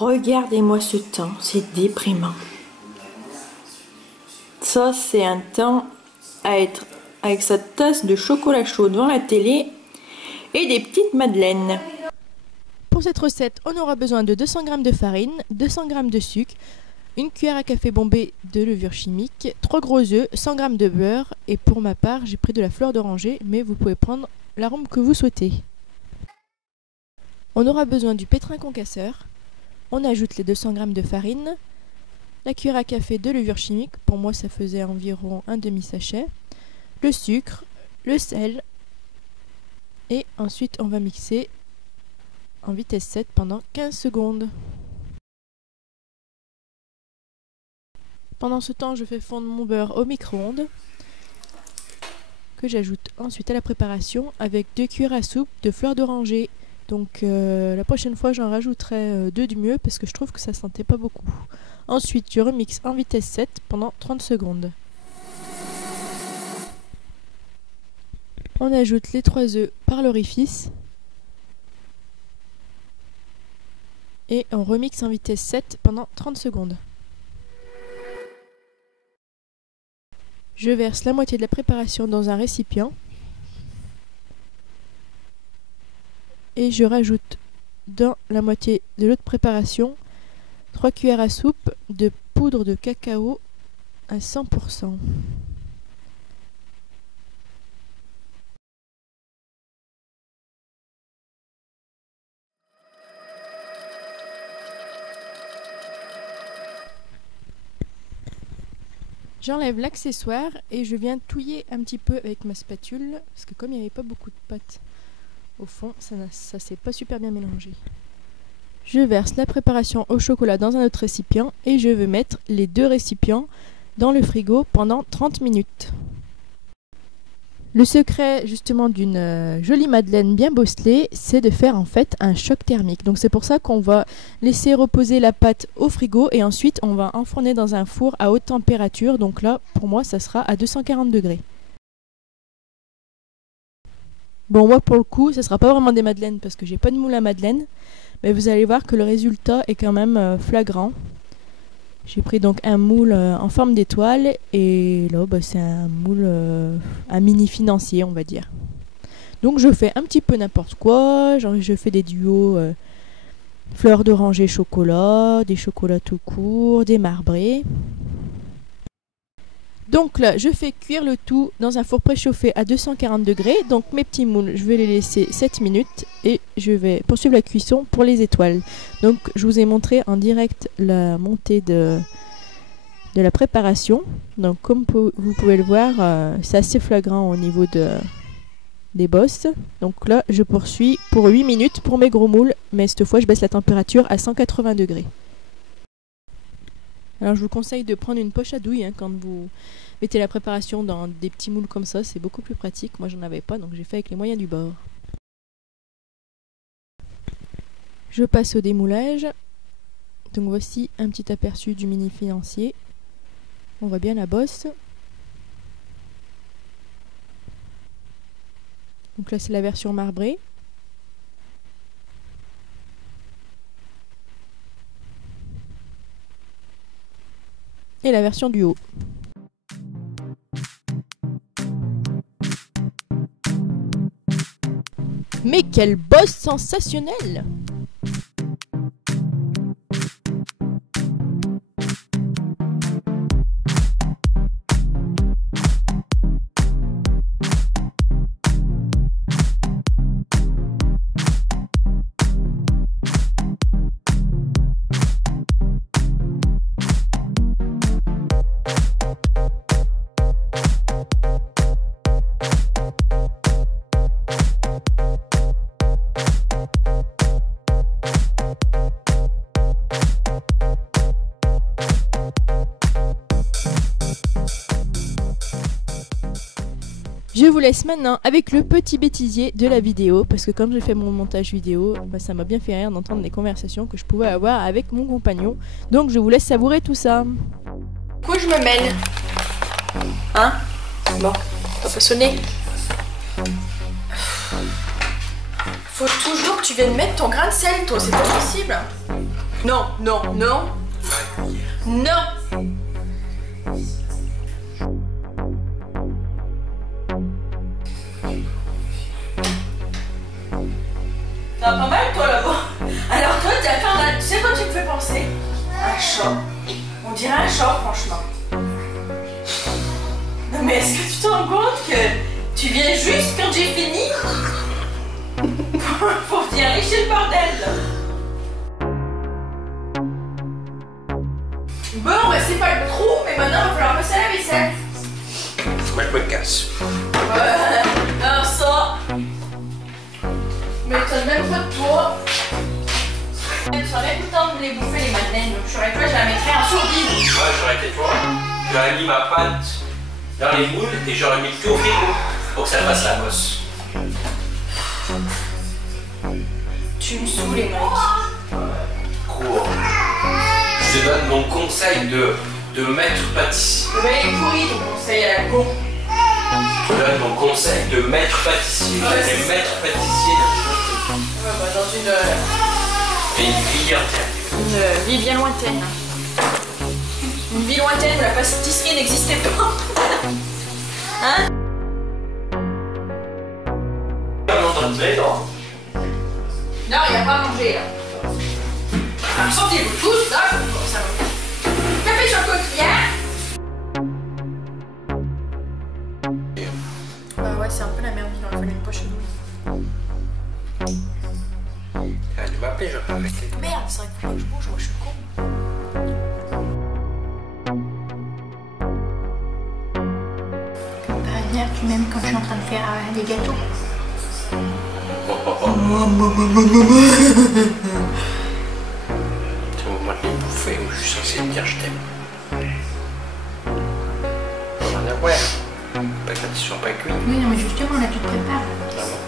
Regardez-moi ce temps, c'est déprimant. Ça, c'est un temps à être avec sa tasse de chocolat chaud devant la télé et des petites madeleines. Pour cette recette, on aura besoin de 200 g de farine, 200 g de sucre, une cuillère à café bombée de levure chimique, 3 gros œufs, 100 g de beurre et pour ma part, j'ai pris de la fleur d'oranger, mais vous pouvez prendre l'arôme que vous souhaitez. On aura besoin du pétrin concasseur. On ajoute les 200 g de farine, la cuillère à café de levure chimique, pour moi ça faisait environ un demi-sachet, le sucre, le sel et ensuite on va mixer en vitesse 7 pendant 15 secondes. Pendant ce temps, je fais fondre mon beurre au micro-ondes que j'ajoute ensuite à la préparation avec 2 cuillères à soupe de fleur d'oranger. Donc la prochaine fois j'en rajouterai 2 du mieux parce que je trouve que ça sentait pas beaucoup. Ensuite je remixe en vitesse 7 pendant 30 secondes. On ajoute les 3 œufs par l'orifice et on remixe en vitesse 7 pendant 30 secondes. Je verse la moitié de la préparation dans un récipient. Et je rajoute dans la moitié de l'autre préparation 3 cuillères à soupe de poudre de cacao à 100%. J'enlève l'accessoire et je viens touiller un petit peu avec ma spatule parce que comme il n'y avait pas beaucoup de pâte au fond, ça s'est pas super bien mélangé. Je verse la préparation au chocolat dans un autre récipient et je vais mettre les 2 récipients dans le frigo pendant 30 minutes. Le secret justement d'une jolie madeleine bien bosselée, c'est de faire en fait un choc thermique. Donc c'est pour ça qu'on va laisser reposer la pâte au frigo et ensuite on va enfourner dans un four à haute température. Donc là, pour moi, ça sera à 240 degrés. Bon, moi pour le coup, ce sera pas vraiment des madeleines parce que j'ai pas de moule à madeleine, mais vous allez voir que le résultat est quand même flagrant. J'ai pris donc un moule en forme d'étoile et là c'est un moule un mini financier on va dire. Donc je fais un petit peu n'importe quoi, genre je fais des duos fleurs d'oranger chocolat, des chocolats tout court, des marbrés. Donc là, je fais cuire le tout dans un four préchauffé à 240 degrés. Donc mes petits moules, je vais les laisser 7 minutes et je vais poursuivre la cuisson pour les étoiles. Donc je vous ai montré en direct la montée de la préparation. Donc comme vous pouvez le voir, c'est assez flagrant au niveau des bosses. Donc là, je poursuis pour 8 minutes pour mes gros moules, mais cette fois je baisse la température à 180 degrés. Alors je vous conseille de prendre une poche à douille quand vous mettez la préparation dans des petits moules comme ça, c'est beaucoup plus pratique. Moi j'en avais pas donc j'ai fait avec les moyens du bord. Je passe au démoulage. Donc voici un petit aperçu du mini financier. On voit bien la bosse. Donc là c'est la version marbrée. Et la version du haut. Mais quelle bosse sensationnelle! Je vous laisse maintenant avec le petit bêtisier de la vidéo parce que comme j'ai fait mon montage vidéo, ça m'a bien fait rire d'entendre les conversations que je pouvais avoir avec mon compagnon. Donc je vous laisse savourer tout ça. Où je me mène? Hein? Bon, ça va pas sonner. Faut toujours que tu viennes mettre ton grain de sel, toi, c'est pas possible. Non, non, non. Non. T'as pas mal toi là-bas. Alors toi, tu sais quoi tu me fais penser? Un chat. On dirait un chat, franchement. Non mais est-ce que tu te rends compte que tu viens juste quand j'ai fini? Pour venir lécher le bordel là. Bon, bah c'est pas le trou, mais maintenant il va falloir passer à la vaisselle. Moi je me casse. Alors ça... m'étonne même pas de toi. Tu serais même content de me les bouffer les madeleines. Donc je serais toi, je la mettrais en sourdine. Moi j'aurais été toi. J'aurais mis ma pâte dans les moules et j'aurais mis tout au frigo pour que ça fasse la bosse. Tu me saoules les mecs. Cours. Je te donne mon conseil de maître pâtissier. Le mec est pourri ton conseil à la con. Je te donne mon conseil de maître pâtissier. Ouais, J'étais maître pâtissier Ouais, bah dans une une vie entière. vie bien lointaine. Une vie lointaine où la pâtisserie n'existait pas. Hein? On est en train de se mettre, hein. Non, il n'y a pas à manger là. Alors sortez-vous tous là, comme ça va. Café sur le coquillard. Bah ouais, c'est un peu la merde, il aurait fallu une poche de nouilles. Elle m'a appelé, je vais arrêter. Merde, c'est vrai qu'il faut que je bouge, moi je suis con. Par hasard, tu m'aimes quand je suis en train de faire des gâteaux. C'est au moment de les bouffer où je suis censé te dire je t'aime. On en a ouais. Pas quand ils sont pas cuits. Oui, non, mais justement, là, tu te prépares. Vraiment.